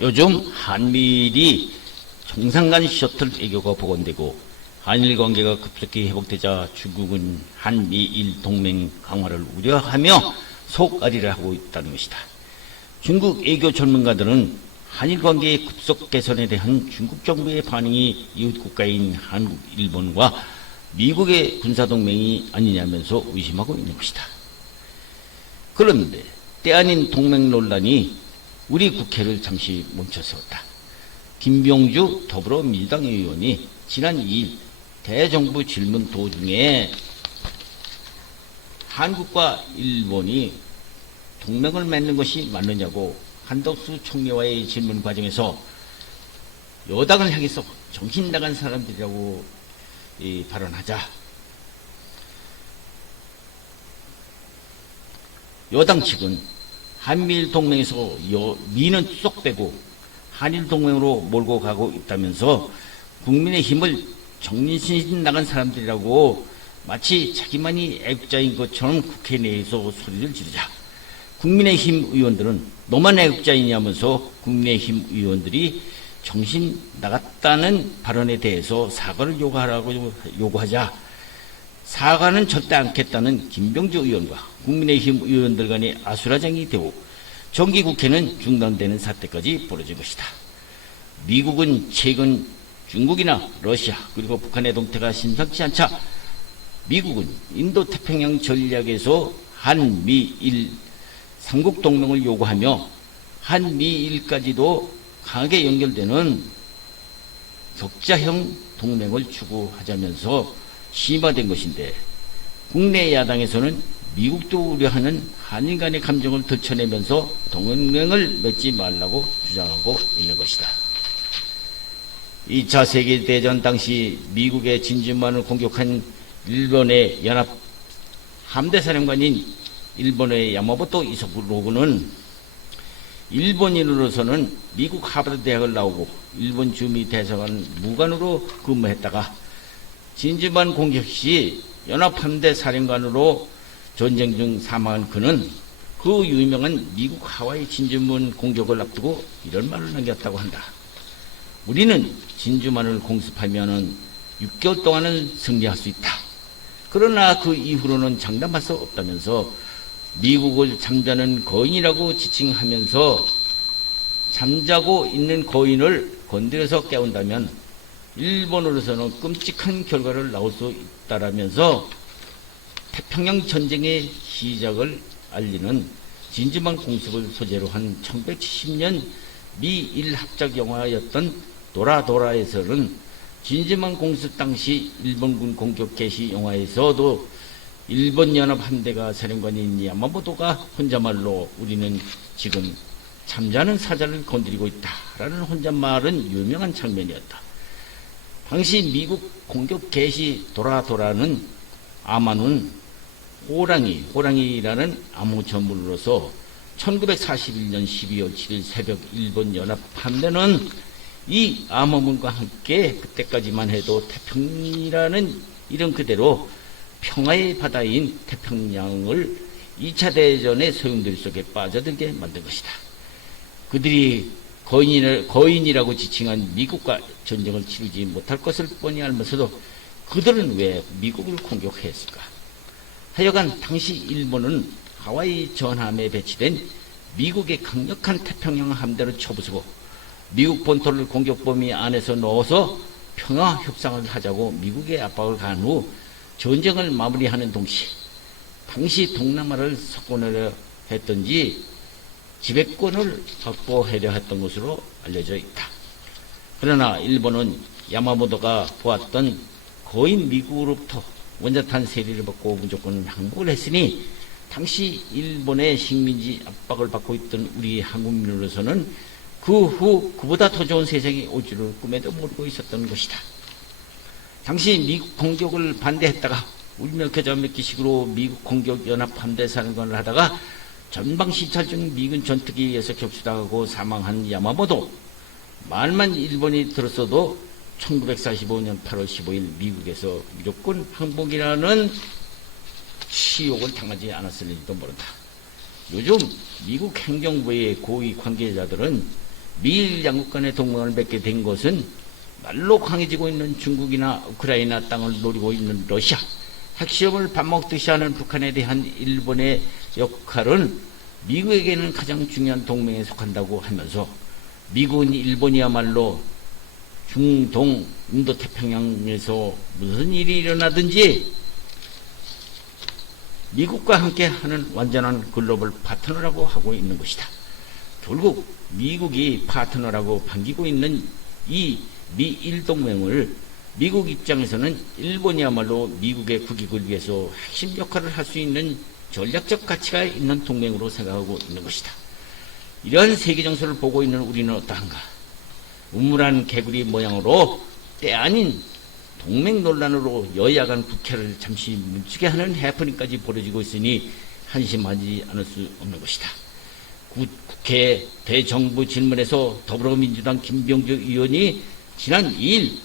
요즘 한미일이 정상간 셔틀 외교가 복원되고 한일 관계가 급속히 회복되자 중국은 한미일 동맹 강화를 우려하며 속앓이를 하고 있다는 것이다. 중국 외교 전문가들은 한일 관계의 급속 개선에 대한 중국 정부의 반응이 이웃 국가인 한국, 일본과 미국의 군사동맹이 아니냐면서 의심하고 있는 것이다. 그런데 때 아닌 동맹 논란이 우리 국회를 잠시 멈춰세웠다. 김병주 더불어민주당 의원이 지난 2일 대정부 질문 도중에 한국과 일본이 동맹을 맺는 것이 맞느냐고 한덕수 총리와의 질문 과정에서 여당을 향해서 정신 나간 사람들이라고 발언하자 여당 측은 한미일 동맹에서 미는 쏙 빼고 한일 동맹으로 몰고 가고 있다면서 국민의 힘을 정신 나간 사람들이라고 마치 자기만이 애국자인 것처럼 국회 내에서 소리를 지르자 국민의힘 의원들은 너만 애국자이냐면서 국민의힘 의원들이 정신 나갔다는 발언에 대해서 사과를 요구하자 사과는 절대 않겠다는 김병주 의원과 국민의힘 의원들 간의 아수라장이 되고 정기국회는 중단되는 사태까지 벌어진 것이다. 미국은 최근 중국이나 러시아 그리고 북한의 동태가 심상치 않자 미국은 인도태평양 전략에서 한미일 삼국동맹을 요구하며 한미일까지도 강하게 연결되는 격자형 동맹을 추구하자면서 심화된 것인데 국내 야당에서는 미국도 우려하는 한일 간의 감정을 들춰내면서 동맹을 맺지 말라고 주장하고 있는 것이다. 2차 세계대전 당시 미국의 진주만을 공격한 일본의 연합 함대사령관인 일본의 야마모토 이소쿠로구는 일본인으로서는 미국 하버드 대학을 나오고 일본 주미 대사관 무관으로 근무했다가 진주만 공격 시 연합함대 사령관으로 전쟁 중 사망한 그는 그 유명한 미국 하와이 진주만 공격을 앞두고 이런 말을 남겼다고 한다. 우리는 진주만을 공습하면 6개월 동안은 승리할 수 있다. 그러나 그 이후로는 장담할 수 없다면서 미국을 잠자는 거인이라고 지칭하면서 잠자고 있는 거인을 건드려서 깨운다면 일본으로서는 끔찍한 결과를 나올 수 있다라면서 태평양 전쟁의 시작을 알리는 진주만 공습을 소재로 한 1970년 미일 합작 영화였던 도라도라에서는 진주만 공습 당시 일본군 공격 개시 영화에서도 일본 연합 함대가 사령관인 야마모토가 혼잣말로 우리는 지금 잠자는 사자를 건드리고 있다라는 혼잣말은 유명한 장면이었다. 당시 미국 공격 개시 도라도라는 아마는 호랑이라는 암호 전문으로서 1941년 12월 7일 새벽 일본 연합 함대는 이 암호문과 함께 그때까지만 해도 태평이라는 이름 그대로 평화의 바다인 태평양을 2차 대전의 소용돌이 속에 빠져들게 만든 것이다. 그들이 거인이라고 지칭한 미국과 전쟁을 치르지 못할 것을 뻔히 알면서도 그들은 왜 미국을 공격했을까? 하여간 당시 일본은 하와이 전함에 배치된 미국의 강력한 태평양 함대를 쳐부수고 미국 본토를 공격 범위 안에서 넣어서 평화 협상을 하자고 미국에 압박을 가한 후 전쟁을 마무리하는 동시에 당시 동남아를 석권하려 했던지 지배권을 확보하려 했던 것으로 알려져 있다. 그러나 일본은 야마모토가 보았던 거인 미국으로부터 원자탄 세리를 받고 무조건 항복을 했으니 당시 일본의 식민지 압박을 받고 있던 우리 한국민으로서는 그 후 그보다 더 좋은 세상이 올 줄을 꿈에도 모르고 있었던 것이다. 당시 미국 공격을 반대했다가 울며 겨자 먹기식으로 미국 공격 연합 함대 사령관을 하다가 전방 시찰 중 미군 전투기에 의해서 격추당하고 사망한 야마모토. 말만 일본이 들었어도 1945년 8월 15일 미국에서 무조건 항복이라는 치욕을 당하지 않았을지도 모른다. 요즘 미국 행정부의 고위 관계자들은 미일 양국 간의 동맹을 맺게 된 것은 말로 강해지고 있는 중국이나 우크라이나 땅을 노리고 있는 러시아, 핵시험을 밥 먹듯이 하는 북한에 대한 일본의 역할은 미국에게는 가장 중요한 동맹에 속한다고 하면서 미국은 일본이야말로 중동, 인도태평양에서 무슨 일이 일어나든지 미국과 함께하는 완전한 글로벌 파트너라고 하고 있는 것이다. 결국 미국이 파트너라고 반기고 있는 이 미일 동맹을 미국 입장에서는 일본이야말로 미국의 국익을 위해서 핵심 역할을 할 수 있는 전략적 가치가 있는 동맹으로 생각하고 있는 것이다. 이러한 세계 정세를 보고 있는 우리는 어떠한가? 우물한 개구리 모양으로 때 아닌 동맹 논란으로 여야 간 국회를 잠시 멈추게 하는 해프닝까지 벌어지고 있으니 한심하지 않을 수 없는 것이다. 국회 대정부 질문에서 더불어민주당 김병주 의원이 지난 2일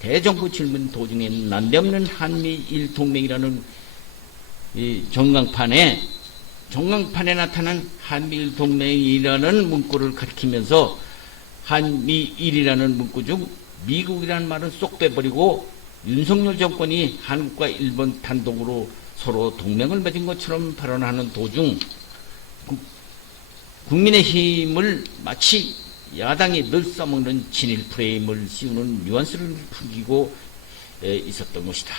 대정부 질문 도중에 난데없는 한미일 동맹이라는 이 전광판에 나타난 한미일 동맹이라는 문구를 가리키면서 한미일이라는 문구 중 미국이라는 말은 쏙 빼버리고 윤석열 정권이 한국과 일본 단독으로 서로 동맹을 맺은 것처럼 발언하는 도중 국민의힘을 마치 야당이 늘 써먹는 친일 프레임을 씌우는 뉘앙스를 풍기고 있었던 것이다.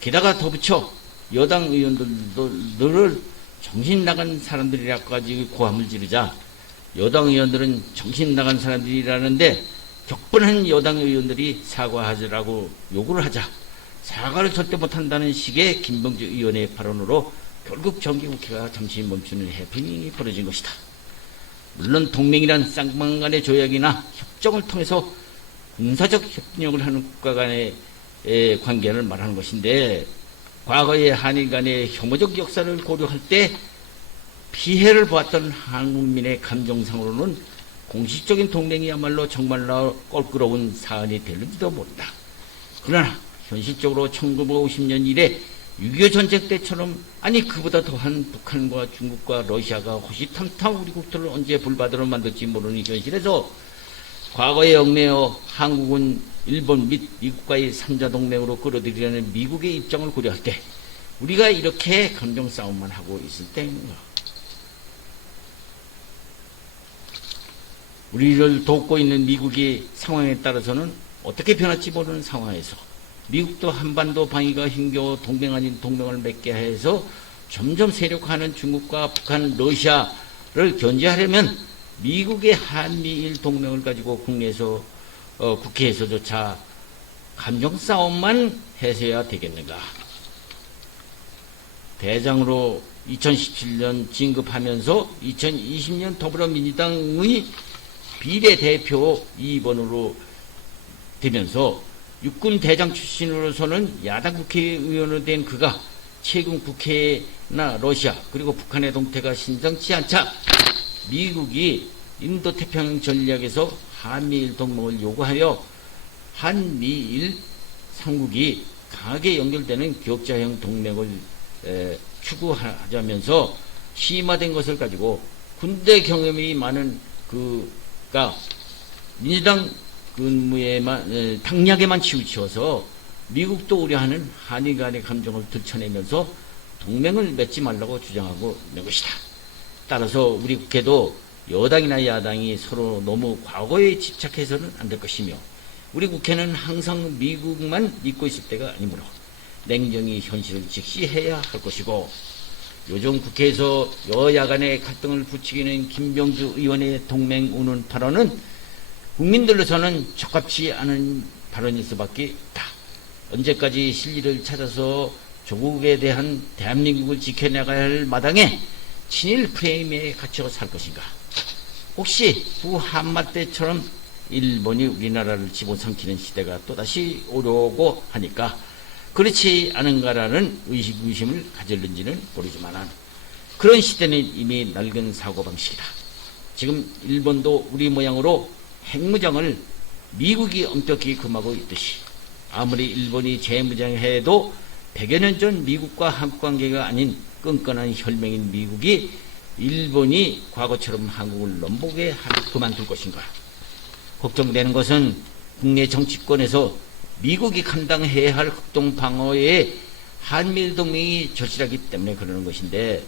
게다가 덧붙여 여당 의원들도 늘 정신 나간 사람들이라고까지 고함을 지르자 여당 의원들은 정신 나간 사람들이라는데 격분한 여당 의원들이 사과하자라고 요구를 하자 사과를 절대 못한다는 식의 김병주 의원의 발언으로 결국 정기국회가 잠시 멈추는 해프닝이 벌어진 것이다. 물론 동맹이란 쌍방간의 조약이나 협정을 통해서 군사적 협력을 하는 국가 간의 관계를 말하는 것인데 과거의 한일 간의 혐오적 역사를 고려할 때 피해를 보았던 한국민의 감정상으로는 공식적인 동맹이야말로 정말로 껄끄러운 사안이 될지도 모른다. 그러나 현실적으로 1950년 이래 6.25 전쟁 때처럼 아니 그보다 더한 북한과 중국과 러시아가 호시탐탐 우리 국토를 언제 불바다로 만들지 모르는 현실에서 과거에 얽매여 한국은 일본 및 미국과의 3자 동맹으로 끌어들이려는 미국의 입장을 고려할 때 우리가 이렇게 감정 싸움만 하고 있을 때인가? 우리를 돕고 있는 미국의 상황에 따라서는 어떻게 변할지 모르는 상황에서 미국도 한반도 방위가 힘겨워 동맹 아닌 동맹을 맺게 해서 점점 세력화하는 중국과 북한, 러시아를 견제하려면 미국의 한미일 동맹을 가지고 국내에서 국회에서조차 감정 싸움만 해서야 되겠는가? 대장으로 2017년 진급하면서 2020년 더불어민주당의 비례대표 2번으로 되면서 육군 대장 출신으로서는 야당 국회의원으로 된 그가 최근 국회나 러시아 그리고 북한의 동태가 심상치 않자 미국이 인도태평양 전략에서 한미일 동맹을 요구하여 한미일 삼국이 강하게 연결되는 격자형 동맹을 추구하자면서 심화된 것을 가지고 군대 경험이 많은 그가 민주당 근무에만 당략에만 치우쳐서 미국도 우려하는 한일 간의 감정을 들춰내면서 동맹을 맺지 말라고 주장하고 있는 것이다. 따라서 우리 국회도 여당이나 야당이 서로 너무 과거에 집착해서는 안 될 것이며 우리 국회는 항상 미국만 믿고 있을 때가 아니므로 냉정히 현실을 직시해야 할 것이고 요즘 국회에서 여야 간의 갈등을 부추기는 김병주 의원의 동맹 우는 발언은 국민들로서는 적합치 않은 발언일 수밖에 없다. 언제까지 실리를 찾아서 조국에 대한 대한민국을 지켜나가야 할 마당에 친일 프레임에 갇혀 살 것인가? 혹시 부한마 때처럼 일본이 우리나라를 집어삼키는 시대가 또다시 오려고 하니까 그렇지 않은가라는 의심을 가질는지는 모르지만 그런 시대는 이미 낡은 사고방식이다. 지금 일본도 우리 모양으로 핵무장을 미국이 엄격히 금하고 있듯이 아무리 일본이 재무장해도 100여 년 전 미국과 한국 관계가 아닌 끈끈한 혈맹인 미국이 일본이 과거처럼 한국을 넘보게 그만둘 것인가? 걱정되는 것은 국내 정치권에서 미국이 감당해야 할 흑동 방어에 한미일 동맹이 절실하기 때문에 그러는 것인데,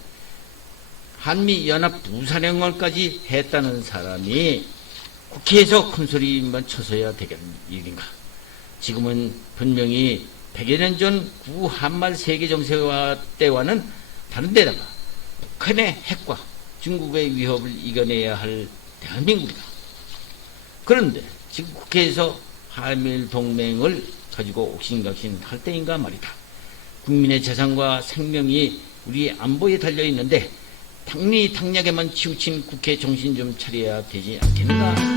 한미연합 부사령관까지 했다는 사람이 국회에서 큰소리만 쳐서야 되겠는 일인가? 지금은 분명히 100여 년 전 구한말 세계정세 때와는 다른 데다가 북한의 핵과 중국의 위협을 이겨내야 할 대한민국이다. 그런데 지금 국회에서 한미일 동맹을 가지고 옥신각신 할 때인가 말이다. 국민의 재산과 생명이 우리 안보에 달려있는데 당리당략에만 치우친 국회 정신 좀 차려야 되지 않겠는가?